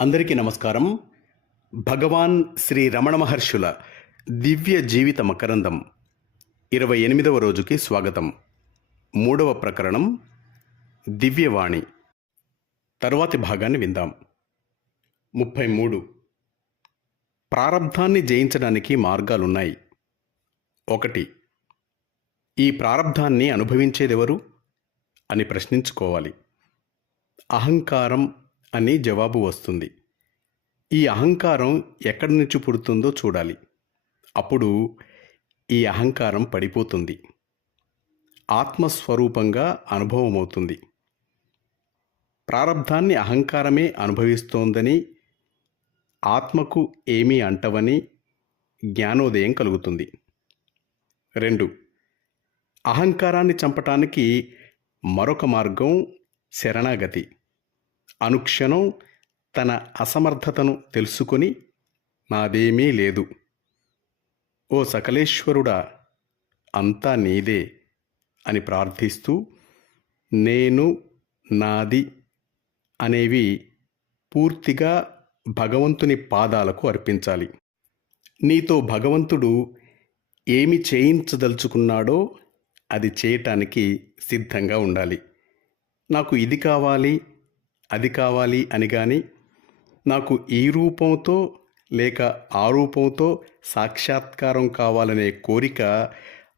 అందరికీ నమస్కారం. భగవాన్ శ్రీ రమణ మహర్షుల దివ్య జీవిత మకరందం ఇరవై ఎనిమిదవ రోజుకి స్వాగతం. మూడవ ప్రకరణం దివ్యవాణి. తరువాతి భాగాన్ని విందాం. ముప్పై మూడు. ప్రారంధాన్ని జయించడానికి మార్గాలున్నాయి. ఒకటి. ఈ ప్రారంధాన్ని అనుభవించేదెవరు అని ప్రశ్నించుకోవాలి. అహంకారం అని జవాబు వస్తుంది. ఈ అహంకారం ఎక్కడి నుంచి పుడుతుందో చూడాలి. అప్పుడు ఈ అహంకారం పడిపోతుంది. ఆత్మస్వరూపంగా అనుభవమవుతుంది. ప్రారంధాన్ని అహంకారమే అనుభవిస్తోందని ఆత్మకు ఏమీ అంటవని జ్ఞానోదయం కలుగుతుంది. రెండు అహంకారాన్ని చంపటానికి మరొక మార్గం శరణాగతి. అనుక్షణం తన అసమర్థతను తెలుసుకొని నాదేమీ లేదు. ఓ సకలేశ్వరుడా అంతా నీదే అని ప్రార్థిస్తూ నేను నాది అనేవి పూర్తిగా భగవంతుని పాదాలకు అర్పించాలి. నీతో భగవంతుడు ఏమి చేయించదలుచుకున్నాడో అది చేయటానికి సిద్ధంగా ఉండాలి. నాకు ఇది కావాలి అది కావాలి అని కానీ నాకు ఈ రూపంతో లేక ఆ రూపంతో సాక్షాత్కారం కావాలనే కోరిక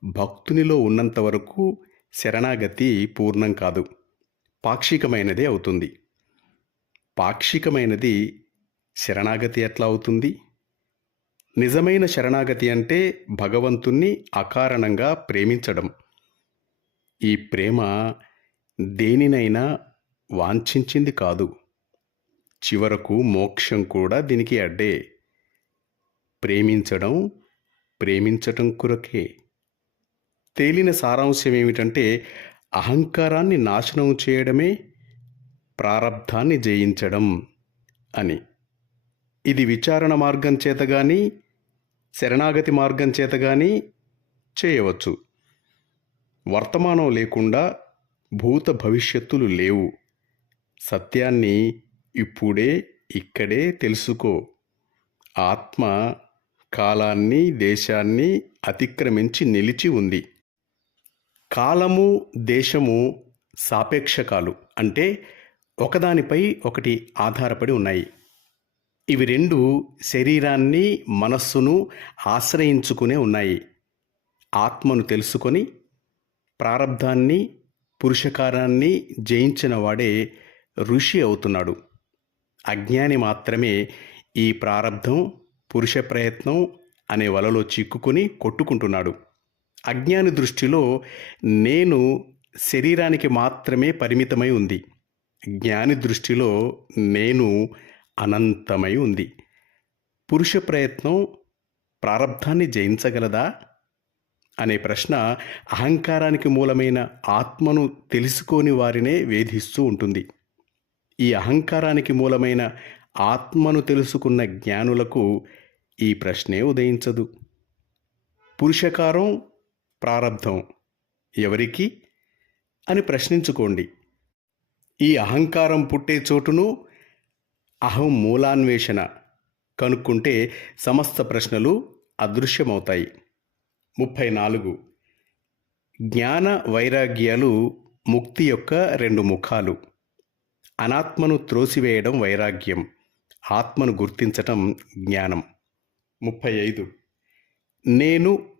భక్తునిలో ఉన్నంత వరకు శరణాగతి పూర్ణం కాదు. పాక్షికమైనదే అవుతుంది. పాక్షికమైనది శరణాగతి ఎట్లా అవుతుంది? నిజమైన శరణాగతి అంటే భగవంతుణ్ణి అకారణంగా ప్రేమించడం. ఈ ప్రేమ దేనినైనా వాంఛించింది కాదు. చివరకు మోక్షం కూడా దీనికి అడ్డే. ప్రేమించడం ప్రేమించటం కొరకే. తేలిన సారాంశం ఏమిటంటే అహంకారాన్ని నాశనం చేయడమే ప్రారబ్ధాన్ని జయించడం అని. ఇది విచారణ మార్గం చేత కానీ శరణాగతి మార్గం చేత కానీ చేయవచ్చు. వర్తమానం లేకుండా భూత భవిష్యత్తులు లేవు. సత్యాన్ని ఇప్పుడే ఇక్కడే తెలుసుకో. ఆత్మ కాలాన్ని దేశాన్ని అతిక్రమించి నిలిచి ఉంది. కాలము దేశము సాపేక్షకాలు అంటే ఒకదానిపై ఒకటి ఆధారపడి ఉన్నాయి. ఇవి రెండు శరీరాన్ని మనస్సును ఆశ్రయించుకునే ఉన్నాయి. ఆత్మను తెలుసుకొని ప్రారబ్ధాన్ని పురుషకారాన్ని జయించిన వాడే ఋషి అవుతున్నాడు. అజ్ఞాని మాత్రమే ఈ ప్రారబ్ధం పురుష ప్రయత్నం అనే వలలో చిక్కుకుని కొట్టుకుంటున్నాడు. అజ్ఞాని దృష్టిలో నేను శరీరానికి మాత్రమే పరిమితమై ఉంది. జ్ఞాని దృష్టిలో నేను అనంతమై ఉంది. పురుష ప్రయత్నం ప్రారంధాన్ని జయించగలదా? అనే ప్రశ్న అహంకారానికి మూలమైన ఆత్మను తెలుసుకోని వారినే వేధిస్తూ ఉంటుంది. ఈ అహంకారానికి మూలమైన ఆత్మను తెలుసుకున్న జ్ఞానులకు ఈ ప్రశ్నే ఉదయించదు. పురుషకారం ప్రారబ్ధం ఎవరికి అని ప్రశ్నించుకోండి. ఈ అహంకారం పుట్టే చోటును అహం మూలాన్వేషణ కనుక్కుంటే సమస్త ప్రశ్నలు అదృశ్యమవుతాయి. ముప్పై నాలుగు. జ్ఞాన వైరాగ్యాలు ముక్తి యొక్క రెండు ముఖాలు. అనాత్మను త్రోసివేయడం వైరాగ్యం ఆత్మను గుర్తించటం జ్ఞానం. ముప్పై ఐదు. నేను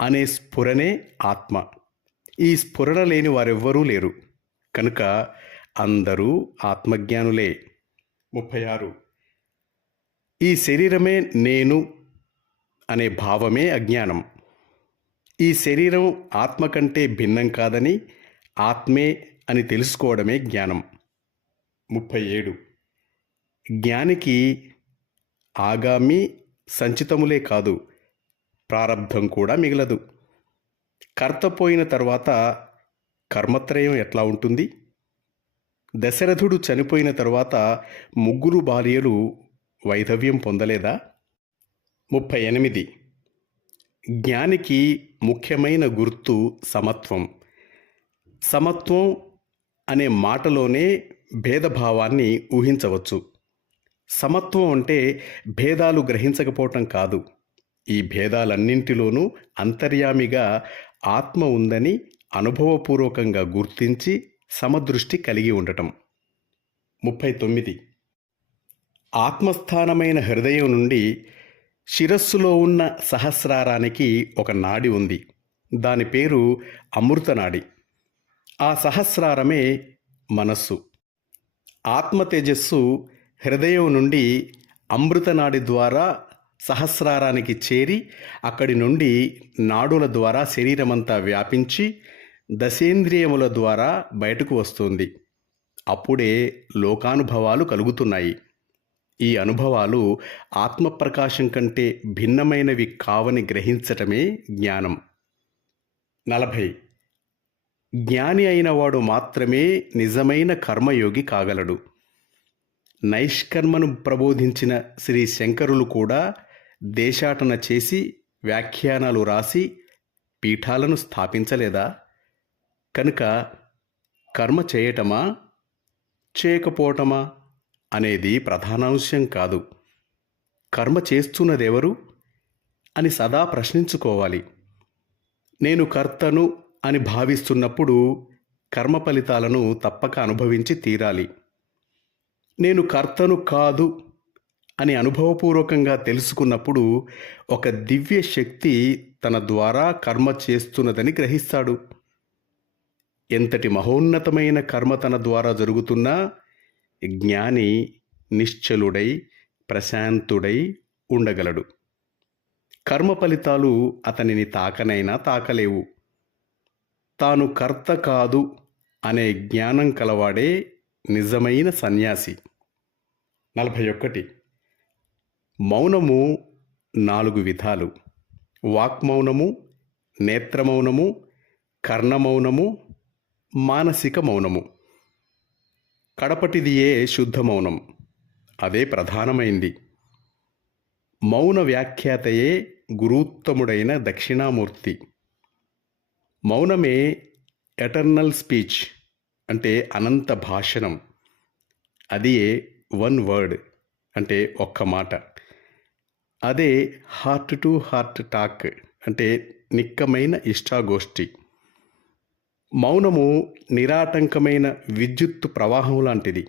అనే స్ఫురణే ఆత్మ. ఈ స్ఫురణ లేని వారెవ్వరూ లేరు. కనుక అందరూ ఆత్మజ్ఞానులే. ముప్పై ఆరు. ఈ శరీరమే నేను అనే భావమే అజ్ఞానం. ఈ శరీరం ఆత్మ కంటే భిన్నం కాదని ఆత్మే అని తెలుసుకోవడమే జ్ఞానం. ముప్పై ఏడు. జ్ఞానికి ఆగామి సంచితములే కాదు ప్రారబ్ధం కూడా మిగలదు. కర్త పోయిన తర్వాత కర్మత్రయం ఎట్లా ఉంటుంది? దశరథుడు చనిపోయిన తర్వాత ముగ్గురు భార్యలు వైధవ్యం పొందలేదా? ముప్పై ఎనిమిది. జ్ఞానికి ముఖ్యమైన గుర్తు సమత్వం. సమత్వం అనే మాటలోనే భేదభావాన్ని ఊహించవచ్చు. సమత్వం అంటే భేదాలు గ్రహించకపోవటం కాదు. ఈ భేదాలన్నింటిలోనూ అంతర్యామిగా ఆత్మ ఉందని అనుభవపూర్వకంగా గుర్తించి సమదృష్టి కలిగి ఉండటం. ముప్పై తొమ్మిది. ఆత్మస్థానమైన హృదయం నుండి శిరస్సులో ఉన్న సహస్రారానికి ఒక నాడి ఉంది. దాని పేరు అమృతనాడి. ఆ సహస్రారమే మనస్సు. ఆత్మ తేజస్సు హృదయం నుండి అమృతనాడి ద్వారా సహస్రారానికి చేరి అక్కడి నుండి నాడుల ద్వారా శరీరమంతా వ్యాపించి దశేంద్రియముల ద్వారా బయటకు వస్తుంది. అప్పుడే లోకానుభవాలు కలుగుతున్నాయి. ఈ అనుభవాలు ఆత్మప్రకాశం కంటే భిన్నమైనవి కావని గ్రహించటమే జ్ఞానం. నలభై జ్ఞాని అయిన వాడు మాత్రమే నిజమైన కర్మయోగి కాగలడు. నైష్కర్మను ప్రబోధించిన శ్రీ శంకరులు కూడా దేశాటన చేసి వ్యాఖ్యానాలు రాసి పీఠాలను స్థాపించలేదా? కనుక కర్మ చేయటమా? చేయకపోవటమా? అనేది ప్రధానాంశం కాదు. కర్మ చేస్తున్నదెవరు? అని సదా ప్రశ్నించుకోవాలి. నేను కర్తను అని భావిస్తున్నప్పుడు కర్మ ఫలితాలను తప్పక అనుభవించి తీరాలి. నేను కర్తను కాదు అని అనుభవపూర్వకంగా తెలుసుకున్నప్పుడు ఒక దివ్య శక్తి తన ద్వారా కర్మ చేస్తున్నదని గ్రహిస్తాడు. ఎంతటి మహోన్నతమైన కర్మ తన ద్వారా జరుగుతున్నా జ్ఞాని నిశ్చలుడై ప్రశాంతుడై ఉండగలడు. కర్మ ఫలితాలు అతనిని తాకనైనా తాకలేవు. తాను కర్త కాదు అనే జ్ఞానం కలవాడే నిజమైన సన్యాసి. నలభై ఒకటి మౌనము నాలుగు విధాలు. వాక్మౌనము నేత్రమౌనము కర్ణమౌనము మానసిక మౌనము. కడపటిదియే శుద్ధ మౌనం? అదే ప్రధానమైంది. మౌన వ్యాఖ్యాతయే గురుత్తముడైన దక్షిణామూర్తి. మౌనమే ఎటర్నల్ స్పీచ్ అంటే అనంత భాషణం. అది వన్ వర్డ్ అంటే ఒక్క మాట. అదే హార్ట్ టు హార్ట్ టాక్ అంటే నిక్కమైన ఇష్టాగోష్ఠి. మౌనము నిరాటంకమైన విద్యుత్తు ప్రవాహం లాంటిది.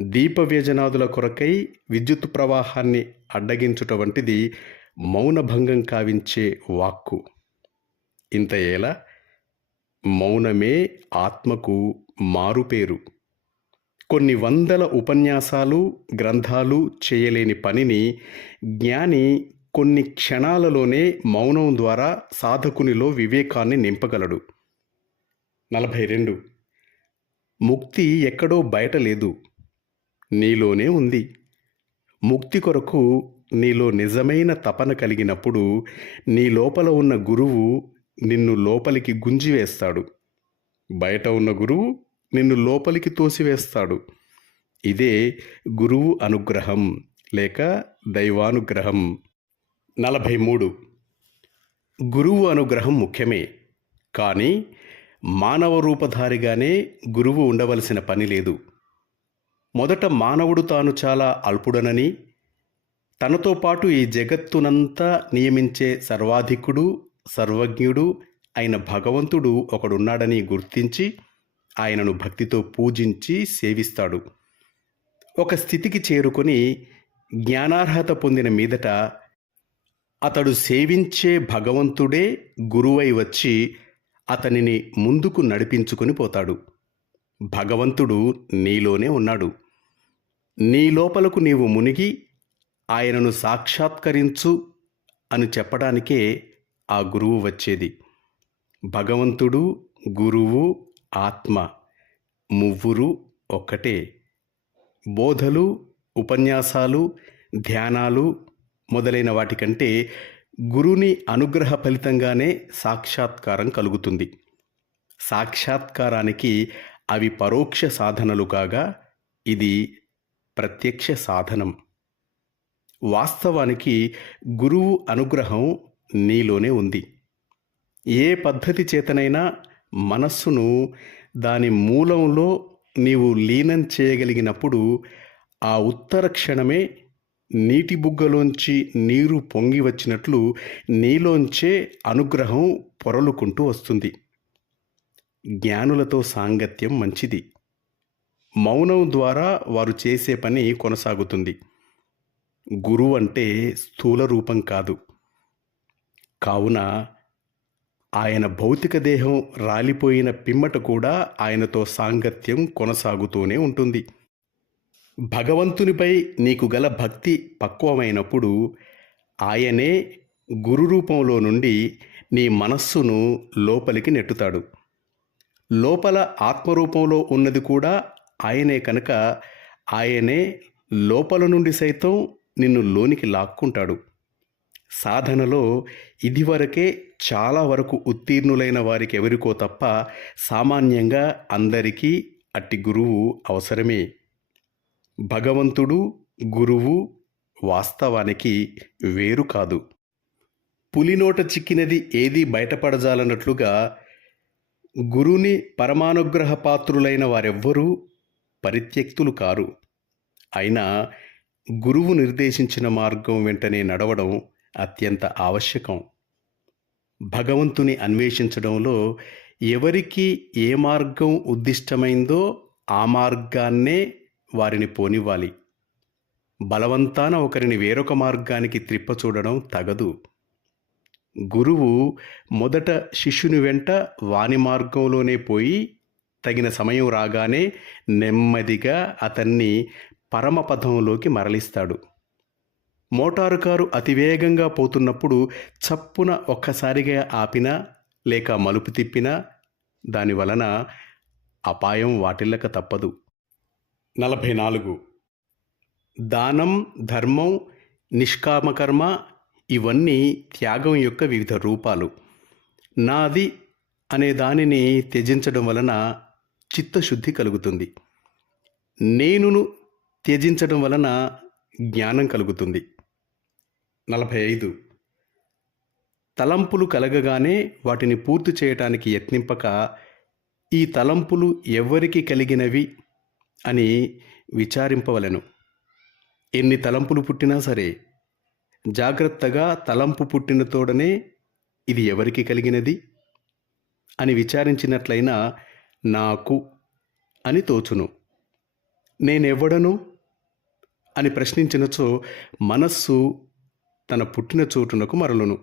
దీప వ్యజనాదుల కొరకై విద్యుత్ ప్రవాహాన్ని అడ్డగించుట వంటిది మౌనభంగం కావించే వాక్కు. ఇంత ఏలా మౌనమే ఆత్మకు మారుపేరు. కొన్ని వందల ఉపన్యాసాలు గ్రంథాలు చేయలేని పనిని జ్ఞాని కొన్ని క్షణాలలోనే మౌనం ద్వారా సాధకునిలో వివేకాన్ని నింపగలడు. నలభై రెండు. ముక్తి ఎక్కడో బయట లేదు. నీలోనే ఉంది. ముక్తి కొరకు నీలో నిజమైన తపన కలిగినప్పుడు నీ లోపల ఉన్న గురువు నిన్ను లోపలికి గుంజివేస్తాడు బయట ఉన్న గురువు నిన్ను లోపలికి తోసివేస్తాడు. ఇదే గురువు అనుగ్రహం లేక దైవానుగ్రహం. నలభై మూడు గురువు అనుగ్రహం ముఖ్యమే. కానీ మానవ రూపధారిగానే గురువు ఉండవలసిన పని లేదు. మొదట మానవుడు తాను చాలా అల్పుడనని తనతో పాటు ఈ జగత్తునంతా నియమించే సర్వాధికుడు సర్వజ్ఞుడు అయిన భగవంతుడు ఒకడున్నాడని గుర్తించి ఆయనను భక్తితో పూజించి సేవిస్తాడు. ఒక స్థితికి చేరుకొని జ్ఞానార్హత పొందిన మీదట అతడు సేవించే భగవంతుడే గురువై వచ్చి అతనిని ముందుకు నడిపించుకొని పోతాడు. భగవంతుడు నీలోనే ఉన్నాడు. నీ లోపలకు నీవు మునిగి ఆయనను సాక్షాత్కరించు అని చెప్పడానికే ఆ గురువు వచ్చేది. భగవంతుడు గురువు ఆత్మ మువ్వురు ఒక్కటే. బోధలు ఉపన్యాసాలు ధ్యానాలు మొదలైన వాటికంటే గురుని అనుగ్రహ ఫలితంగానే సాక్షాత్కారం కలుగుతుంది. సాక్షాత్కారానికి అవి పరోక్ష సాధనలు కాగా ఇది ప్రత్యక్ష సాధనం. వాస్తవానికి గురువు అనుగ్రహం నీలోనే ఉంది. ఏ పద్ధతి చేతనైనా మనస్సును దాని మూలంలో నీవు లీనం చేయగలిగినప్పుడు ఆ ఉత్తర క్షణమే నీటి బుగ్గలోంచి నీరు పొంగి వచ్చినట్లు నీలోంచే అనుగ్రహం పొరలుకుంటూ వస్తుంది. జ్ఞానులతో సాంగత్యం మంచిది. మౌనం ద్వారా వారు చేసే పని కొనసాగుతుంది. గురువు అంటే స్థూల రూపం కాదు. కావున ఆయన భౌతిక దేహం రాలిపోయిన పిమ్మట కూడా ఆయనతో సాంగత్యం కొనసాగుతూనే ఉంటుంది. భగవంతునిపై నీకు గల భక్తి పక్వమైనప్పుడు ఆయనే గురు రూపంలో నుండి నీ మనస్సును లోపలికి నెట్టుతాడు. లోపల ఆత్మరూపంలో ఉన్నది కూడా ఆయనే కనుక ఆయనే లోపల నుండి సైతం నిన్ను లోనికి లాక్కుంటాడు. సాధనలో ఇదివరకే చాలా వరకు ఉత్తీర్ణులైన వారికి ఎవరికో తప్ప సామాన్యంగా అందరికీ అట్టి గురువు అవసరమే. భగవంతుడు గురువు వాస్తవానికి వేరు కాదు. పులినోట చిక్కినది ఏదీ బయటపడజాలన్నట్లుగా గురుని పరమానుగ్రహ పాత్రులైన వారెవ్వరూ పరిత్యక్తులు కారు. అయినా గురువు నిర్దేశించిన మార్గం వెంటనే నడవడం అత్యంత ఆవశ్యకం. భగవంతుని అన్వేషించడంలో ఎవరికి ఏ మార్గం ఉద్దిష్టమైందో ఆ మార్గాన్నే వారిని పోనివ్వాలి. బలవంతాన ఒకరిని వేరొక మార్గానికి త్రిప్పచూడడం తగదు. గురువు మొదట శిష్యుని వెంట వాని మార్గంలోనే పోయి తగిన సమయం రాగానే నెమ్మదిగా అతన్ని పరమపథంలోకి మరలిస్తాడు. మోటారు కారు అతివేగంగా పోతున్నప్పుడు చప్పున ఒక్కసారిగా ఆపినా లేక మలుపు తిప్పినా దాని వలన అపాయం వాటిల్లక తప్పదు. నలభై నాలుగు దానం ధర్మం నిష్కామకర్మ ఇవన్నీ త్యాగం యొక్క వివిధ రూపాలు. నాది అనే దానిని త్యజించడం వలన చిత్తశుద్ధి కలుగుతుంది. నేనును త్యజించడం వలన జ్ఞానం కలుగుతుంది. నలభై ఐదు. తలంపులు కలగగానే వాటిని పూర్తి చేయటానికి యత్నింపక ఈ తలంపులు ఎవరికి కలిగినవి అని విచారింపవలెను. ఎన్ని తలంపులు పుట్టినా సరే జాగ్రత్తగా తలంపు పుట్టిన తోడనే ఇది ఎవరికి కలిగినది అని విచారించినట్లయినా నాకు అని తోచును. నేనెవ్వడను అని ప్రశ్నించినచో మనస్సు తన పుట్టిన చోటునకు మరలును.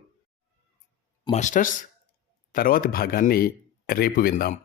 మాస్టర్స్ తర్వాతి భాగాన్ని రేపు విందాం.